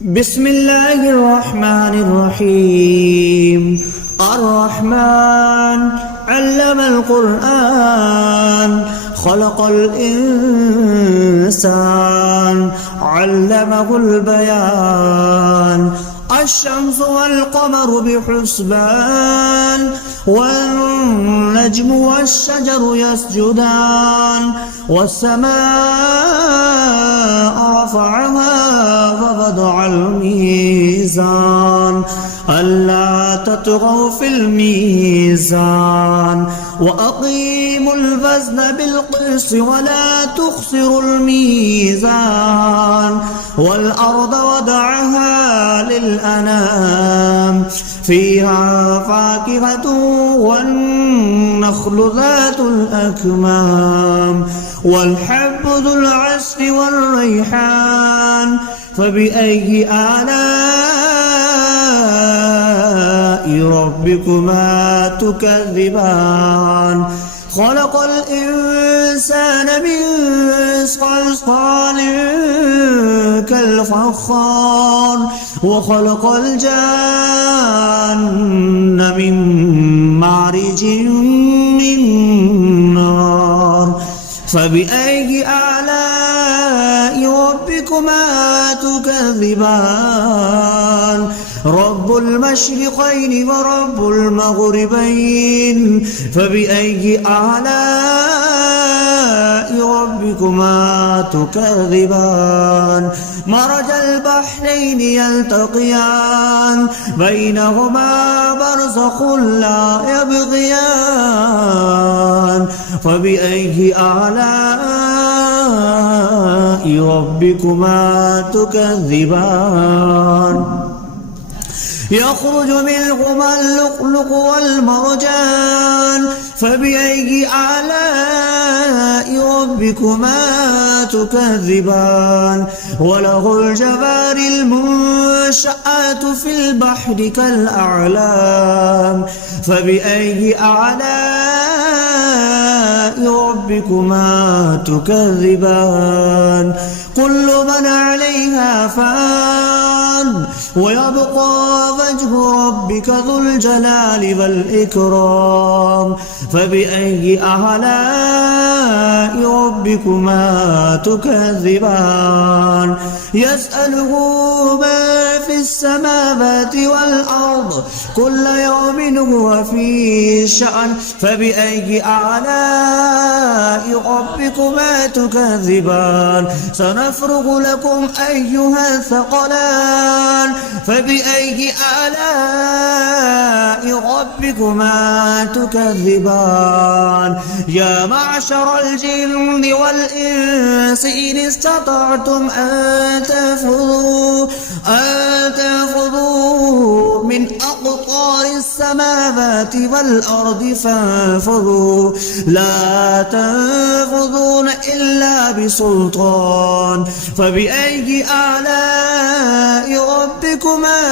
بسم الله الرحمن الرحيم. الرحمن علم القرآن خلق الإنسان علمه البيان. الشمس والقمر بحسبان والنجم والشجر يسجدان والسماء رفعها ووضع الميزان ألا تطغوا في الميزان وأقيموا الوزن بالقسط ولا تخسروا الميزان والأرض وضعها للأنام فيها فاكهة والنخل ذات الأكمام والحب ذو العصف والريحان فبأي آلاء ربكما تكذبان. خلق الإنسان من صلصال كالفخار وخلق الجان من مارج من نار فبأي آلاء ربكما تكذبان. رب المشرقين ورب المغربين فبأي آلاء ربكما تكذبان. مرج البحرين يلتقيان بينهما برزخ لا يبغيان فبأي آلاء ربكما تكذبان. يخرج منهما اللؤلؤ والمرجان فبأي آلاء ربكما تكذبان. وله الجوار المنشآت في البحر كالأعلام فبأي آلاء ربكما تكذبان. كل من عليها فان ويبقى وجه ربك ذو الجلال والإكرام فبأي آلاء ربكما تكذبان. يسأله ما في السماوات والأرض كل يوم هو في شأن فبأي آلاء ربكما تكذبان. سنفرغ لكم أيها الثقلان فبأي آلاء ربكما تكذبان. يا معشر الجن والإنس إن استطعتم أن تنفذوا من أقطار السماوات والأرض فانفذوا لا تنفذون إلا بسلطان فبأي آلاء ربكما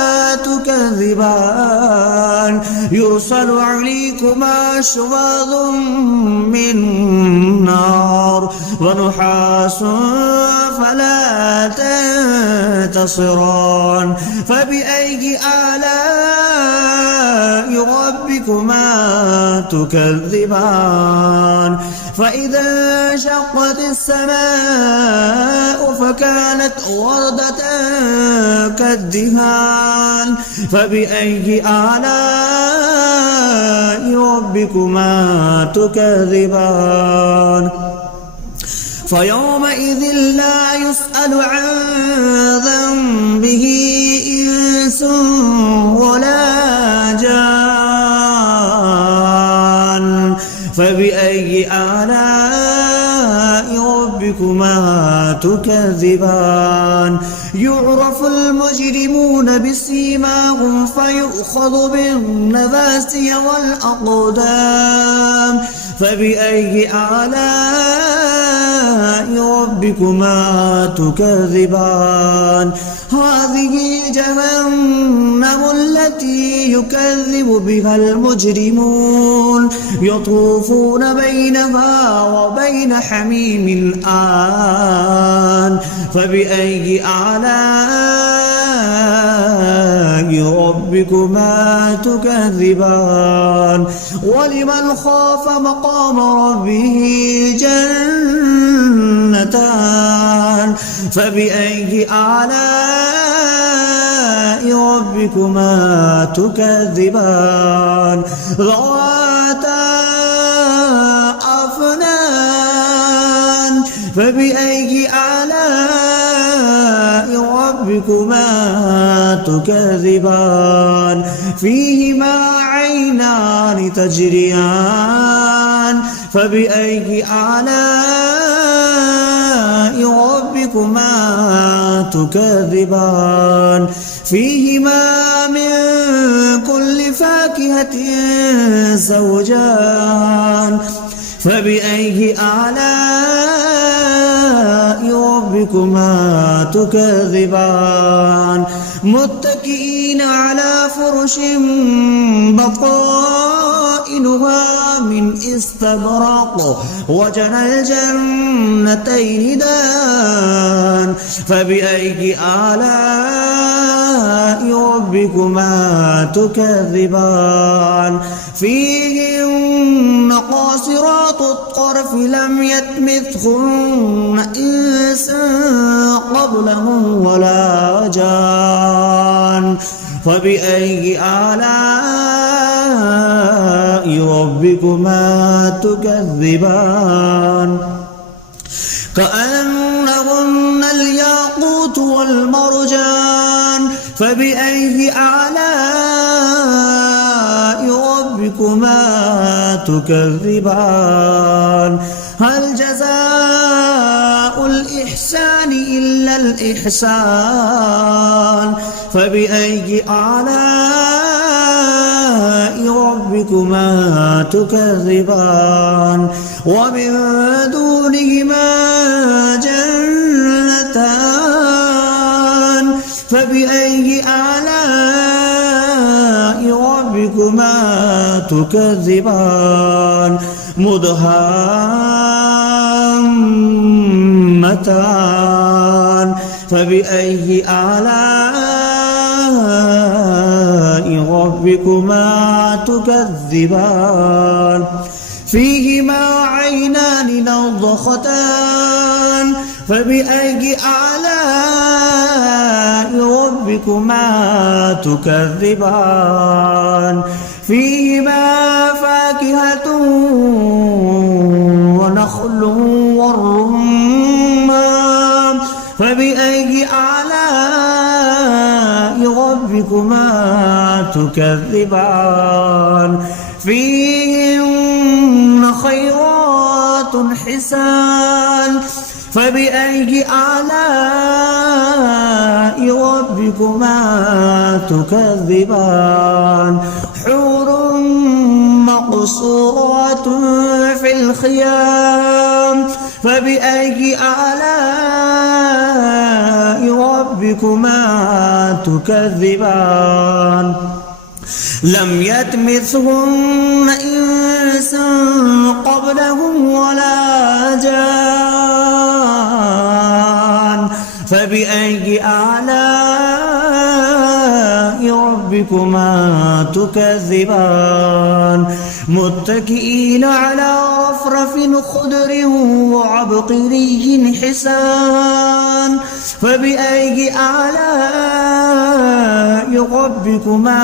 تكذبان. يرسل عليكما شواظ من نار ونحاس فلا تنتصران فبأي آلاء ربكما تكذبان. فإذا انشقت السماء فكانت وردة كالدهان فبأي آلاء ربكما تكذبان. فيومئذ لا يسأل عن ذنبه إنس ولا جان فبأي آلاء ربكما تكذبان. يعرف المجرمون بسيماهم فيؤخذ بالنواسي والأقدام فبأي آلاء ربكما تكذبان. هذه جهنم التي يكذب بها المجرمون يطوفون بينها وبين حميم آن فبأي آلاء ربكما تكذبان ولمن خاف مقام ربه جنتان فبأي آلاء ربكما تكذبان ذواتا أفنان فبأي آلاء ربكما تكذبان فيهما عينان تجريان فبأي آلاء ربكما تكذبان فيهما من كل فاكهة زوجان فبأي آلاء ربكما تكذبان متكئين على فرش بطائنها من استبرق وجنى الجنتين دان فبأي آلاء ربكما تكذبان فيهن قاصرات الطرف لم يطمثهن إنس قبلهم ولا جان فبأي آلاء ربكما تكذبان كأنهن الياقوت والمرجان فبأي آلاء ربكما تكذبان هل جزاء الإحسان إلا الإحسان فبأي آلاء ربكما تكذبان ومن دونهما جنتان فبأي آلاء ربكما تكذبان مدهامتان فبأي آلاء ربكما تكذبان فيهما عينان نضختان فبأي آلاء ربكما تكذبان فيهما فاكهة ونخل والرمان فبأي آلاء ربكما تكذبان فيهن خيرات حسان فبأي آلاء ربكما تكذبان حور مقصورات في الخيام فبأي آلاء ربكما تكذبان لم يطمثهن إنس قبلهم ولا جان فبأي آلاء ربكما تكذبان متكئين على رفرف خضر وعبقري حسان فبأي آلاء ربكما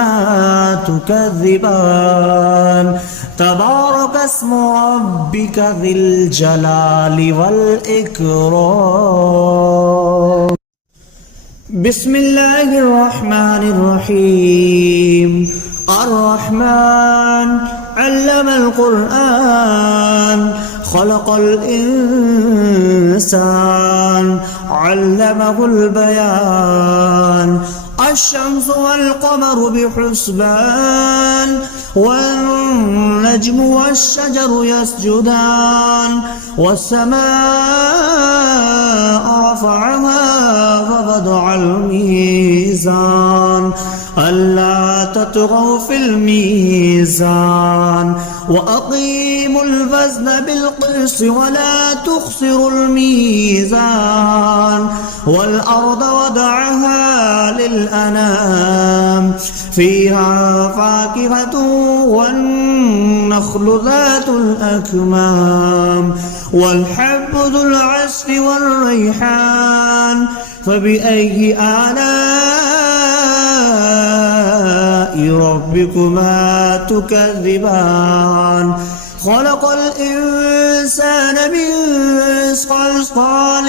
تكذبان تبارك اسم ربك ذي الجلال والإكرام بسم الله الرحمن الرحيم الرحمن علم القرآن خلق الإنسان علمه البيان الشمس والقمر بحسبان والنجم والشجر يسجدان والسماء رفعها ووضع الميزان ألا تطغوا في الميزان وأقيموا الوزن بالقسط ولا تخسروا الميزان والأرض وضعها للأنام فيها فاكهة والنخل ذات الأكمام والحب ذو العصف والريحان فبأي آلاء ربكما تكذبان خلق الإنسان من صلصال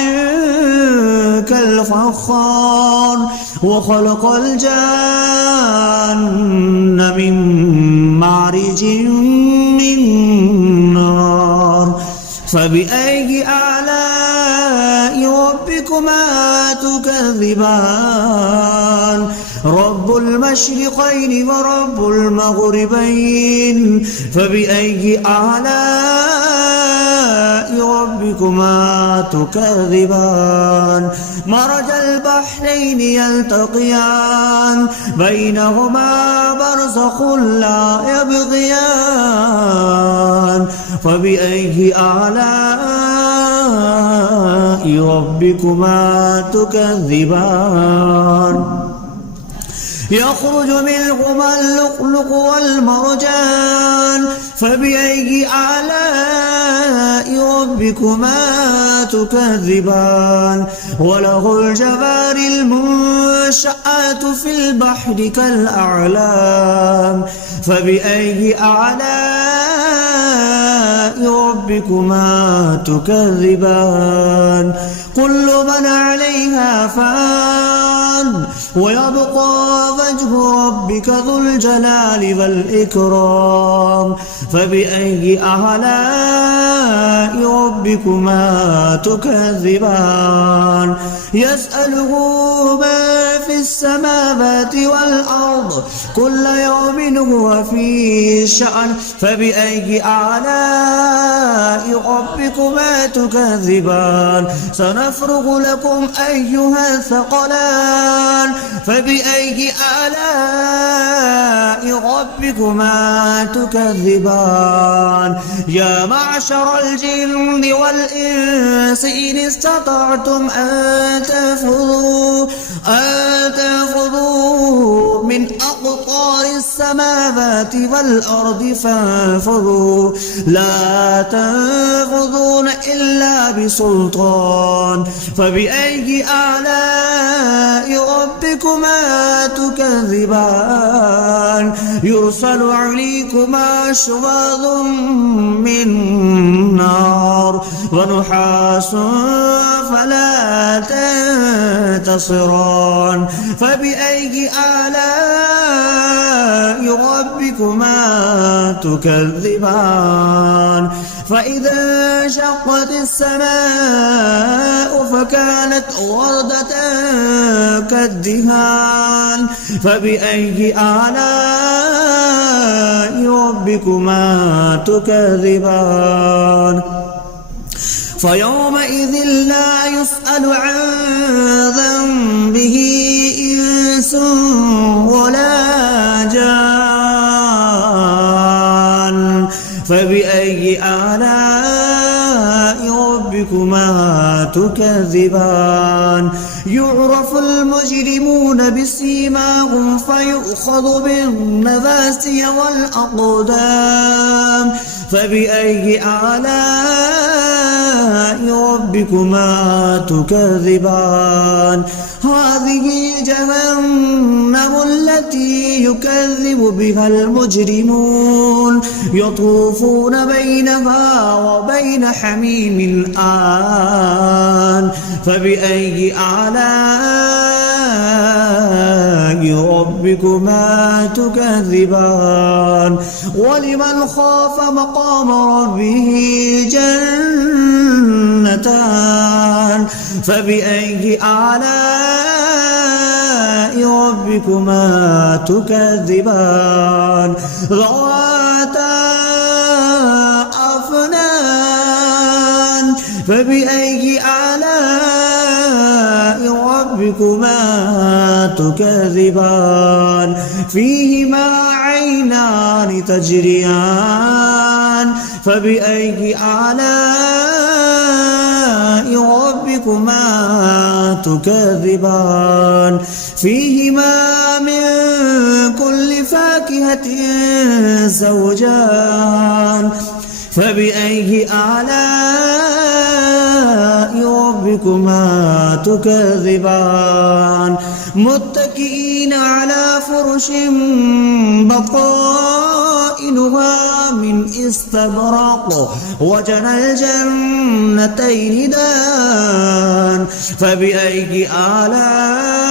كالفخار وخلق الجان من مارج من نار فبأي آلاء ربكما تكذبان رب المشرقين ورب المغربين فبأي آلاء ربكما تكذبان مرج البحرين يلتقيان بينهما برزخ لا يبغيان فبأي آلاء ربكما تكذبان يخرج منهما اللؤلؤ والمرجان فبأي آلاء ربكما تكذبان وله الجوار المنشآت في البحر كالأعلام فبأي آلاء ربكما تكذبان كل من عليها فان ويبقى وجه ربك ذو الجلال والإكرام فبأي آلاء ربكما تكذبان يسأله ما في السماوات والأرض كل يوم هو في شأن فبأي آلاء ربكما تكذبان سنفرغ لكم أيها الثقلان فبأي آلاء ربكما تكذبان يا معشر الجن والإنس إن استطعتم أن تنفذوا من أقطار السماوات والأرض فانفذوا لا تنفذون إلا بسلطان فبأي آلاء ربكما تكذبان يرسل عليكما شواظ من نار ونحاس فلا تنتصران فبأي آلاء ربكما تكذبان فإذا انشقت السماء فكانت وردة كالدهان فبأي آلاء ربكما تكذبان فيومئذ لا يسأل عن ذنبه إنس ولا جان فبأي آلاء ربكما تكذبان يعرف المجرمون بسيماهم فيؤخذ بالنواسي والأقدام فبأي آلاء ربكما تكذبان هذه جهنم التي يكذب بها المجرمون يطوفون بينها وبين حميم آن فبأي آلاء ربكما تكذبان ولمن خاف مقام ربه جنتان فبأي آلاء ربكما تكذبان ذواتا أفنان فبأي آلاء ربكما تكذبان فيهما عينان تجريان فبأي آلاء ربكما تكذبان فيهما من فاكهة زوجان فبأي آلاء ربكما تكذبان متكئين على فرش بطائنها من استبرق وجنى الجنتين دان فبأي آلاء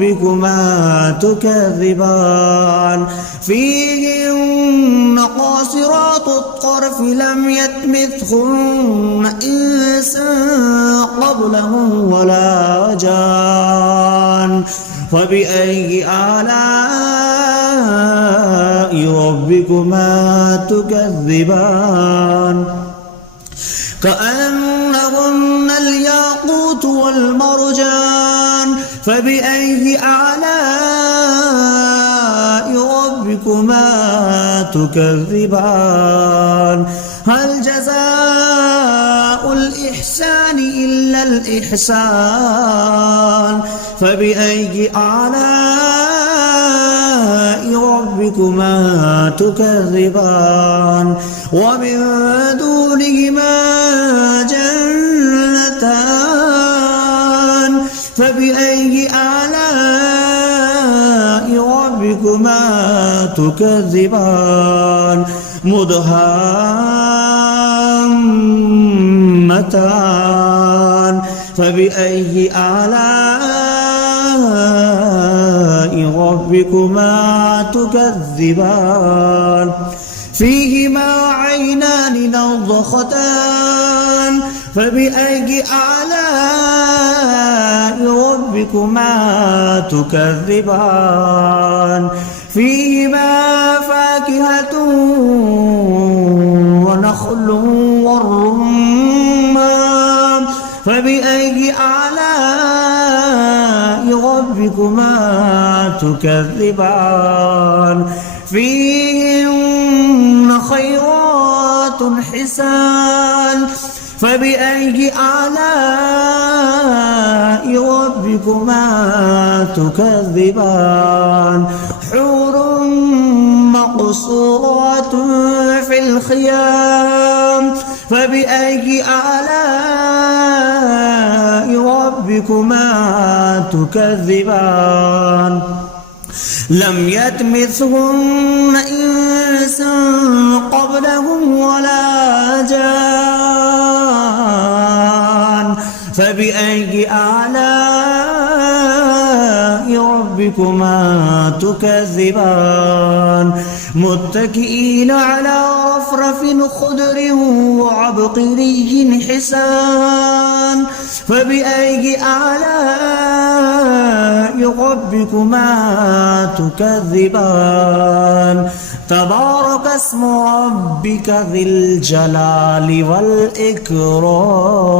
ربكما تكذبان فيهن قاصرات الطرف لم يطمثهن إنس قبلهم ولا جان فبأي آلاء ربكما تكذبان كأنهن الياقوت والمرجان فبأي آلاء ربكما تكذبان هل جزاء الإحسان إلا الإحسان فبأي آلاء ربكما تكذبان ومن دونهما جنتان فبأي آلاء ربكما تكذبان مدهامتان فبأي آلاء ربكما تكذبان فيهما عينان نضختان فبأي آلاء ربكما تكذبان فيهما فاكهة ونخل والرمان فبأي آلاء ربكما تكذبان فيهن خيرات حسان فبأي آلاء ربكما تكذبان حور مقصورات في الخيام فبأي آلاء ربكما تكذبان لم يطمثهن إنس قبلهم ولا جان فبأي آلاء ربكما تكذبان متكئين على رفرف خضر وعبقري حسان فبأي آلاء ربكما تكذبان تبارك اسم ربك ذي الجلال والإكرام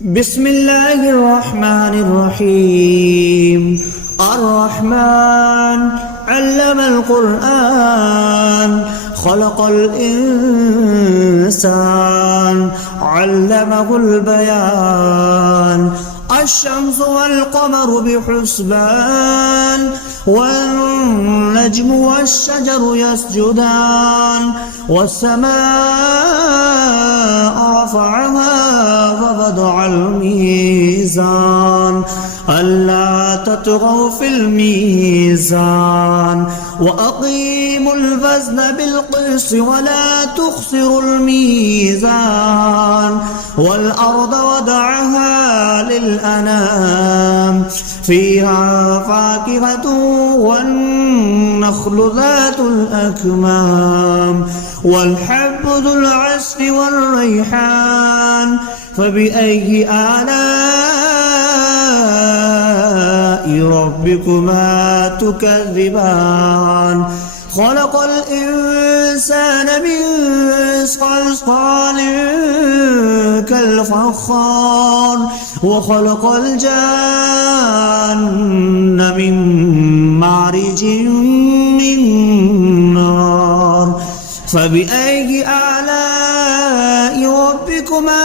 بسم الله الرحمن الرحيم الرحمن علم القرآن خلق الإنسان علمه البيان الشمس والقمر بحسبان والنجم والشجر يسجدان والسماء رفعها ووضع الميزان ألا تطغوا في الميزان وأقيموا الوزن بالقسط ولا تخسروا الميزان والأرض وضعها للأنام فيها فاكهة والنخل ذات الأكمام والحب ذو العصف والريحان فبأي آلاء ربكما تكذبان خلق الإنسان من صلصال كالفخار وخلق الجان من مارج من نار فبأي آلاء ربكما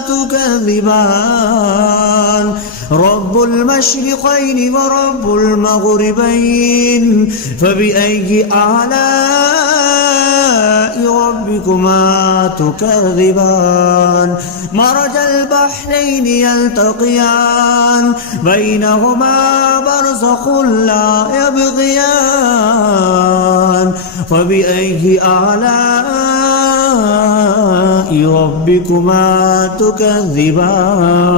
تكذبان رب المشرقين ورب المغربين فبأي آلاء ربكما تكذبان مرج البحرين يلتقيان بينهما برزخ لا يبغيان فبأي آلاء ربكما تكذبان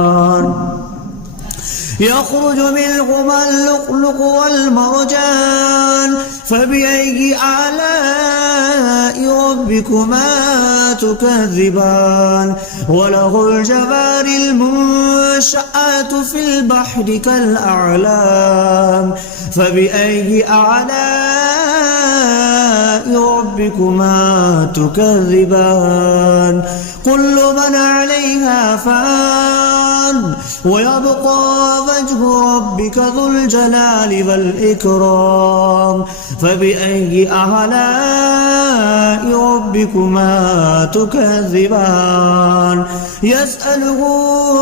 يخرج منهما اللؤلؤ والمرجان فبأي آلاء ربكما تكذبان وله الجوار المنشآت في البحر كالأعلام فبأي آلاء ربكما تكذبان كل من عليها فان ويبقى وجه ربك ذو الجلال والإكرام فبأي آلاء ربكما تكذبان يسأله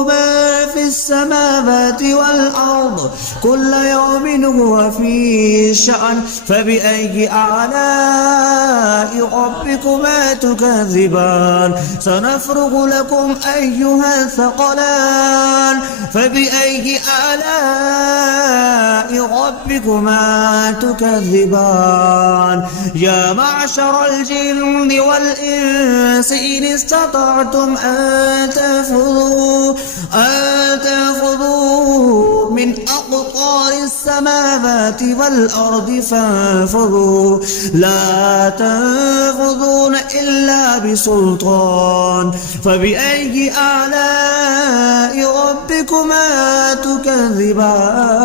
ما في السماوات والأرض كل يوم هو في شأن فبأي آلاء ربكما تكذبان سنفرغ لكم أيها الثقلان فبأي آلاء ربكما تكذبان يا معشر الجن والإنس إن استطعتم أن تنفذوا من أقطار السماوات والأرض فانفذوا لا تنفذون إلا بسلطان فبأي آلاء ربكما تكذبان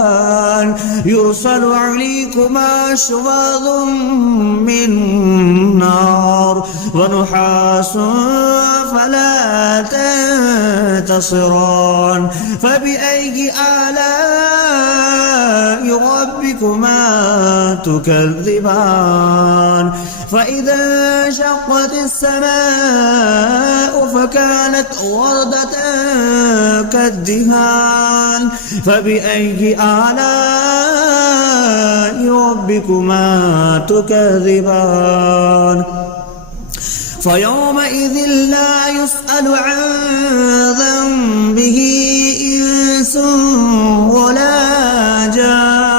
يرسل عليكما شواظ من نار ونحاس فلا تنتصران فبأي آلاء ربكما تكذبان فإذا انشقت السماء فكانت وردة كالدهان فبأي آلاء ربكما تكذبان فيومئذ لا يسأل عن ذنبه إنس ولا جان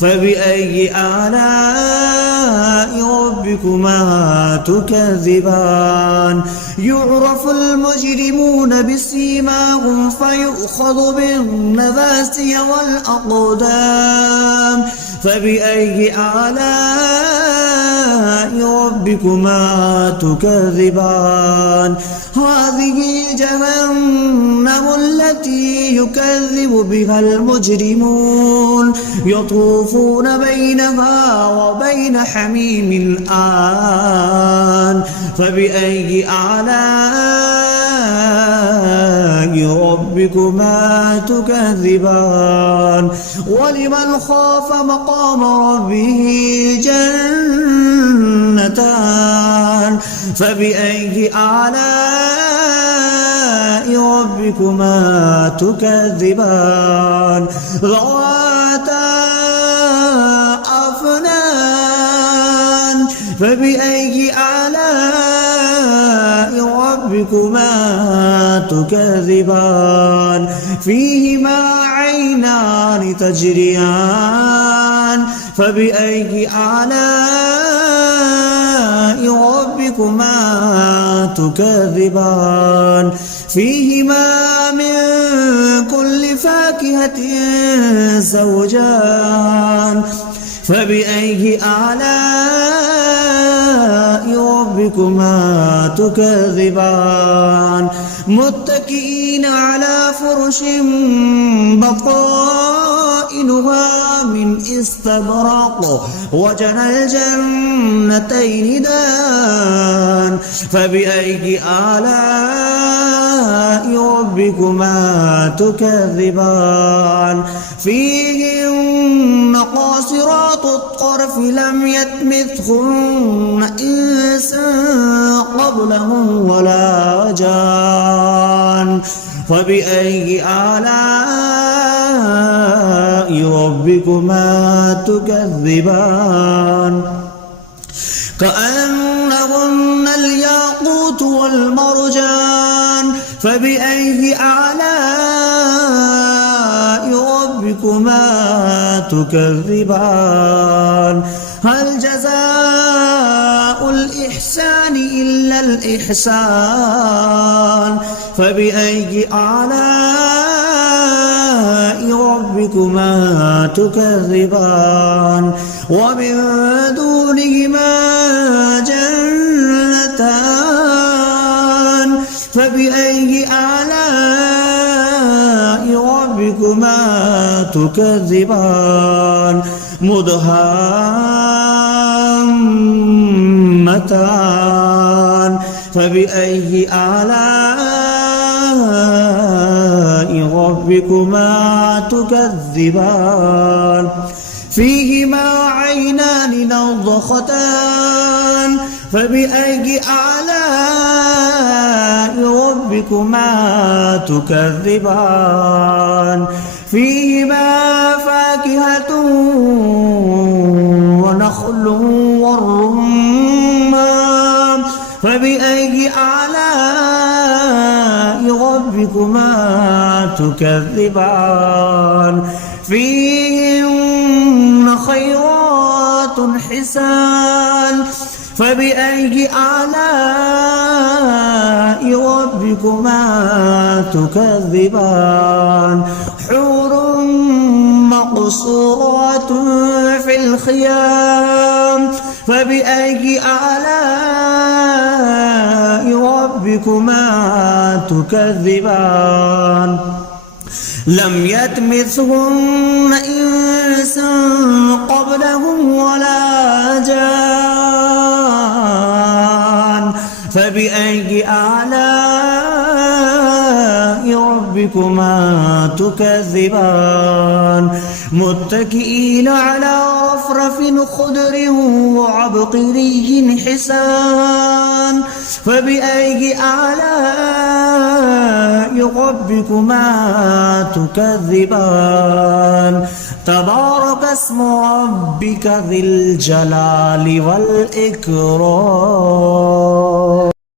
فبأي آلاء ربكما تكذبان يعرف المجرمون بسيماهم فيؤخذ بالنواسي والأقدام فبأي آلاء ربكما تكذبان هذه جهنم التي يكذب بها المجرمون يطوفون بينها وبين حميم آن فبأي آلاء ربكما تكذبان ولمن خاف مقام ربه جنتان فبأي آلاء ربكما تكذبان ذواتا أفنان فبأي آلاء ربكما تكذبان فيهما عينان تجريان فبأي آلاء ربكما تكذبان فيهما من كل فاكهة زوجان فبأي آلاء ربكما تكذبان متكئين على فرش بطائنها من استبرق وجنى الجنتين دان فبأي آلاء ربكما تكذبان فيهن قاصرات الطرف لم يطمثهن إنس قبلهم ولا جان فبأي آلاء ربكما تكذبان كأنهن الياقوت والمرجان فبأي آلاء ربكما تكذبان هل جزاء الإحسان إلا الإحسان فبأي آلاء ربكما تكذبان ومن دونهما جنتان فبأي آلاء ربكما تكذبان مدهامتان فبأي آلاء ربكما تكذبان فيهما عينان نضختان فبأي آلاء ربكما تكذبان فيهما فاكهة ونخل والرمان فبأي آلاء ربكما تكذبان فيهن خيرات حسان فبأي آلاء ربكما تكذبان حور مقصورات في الخيام فبأي آلاء ربكما تكذبان لم يطمثهن إنس قبلهم ولا جان فبأي آلاء ربكما تكذبان متكئين على رفرف خضر وعبقري حسان فبأي آلاء ربكما تكذبان تبارك اسم ربك ذي الجلال والإكرام.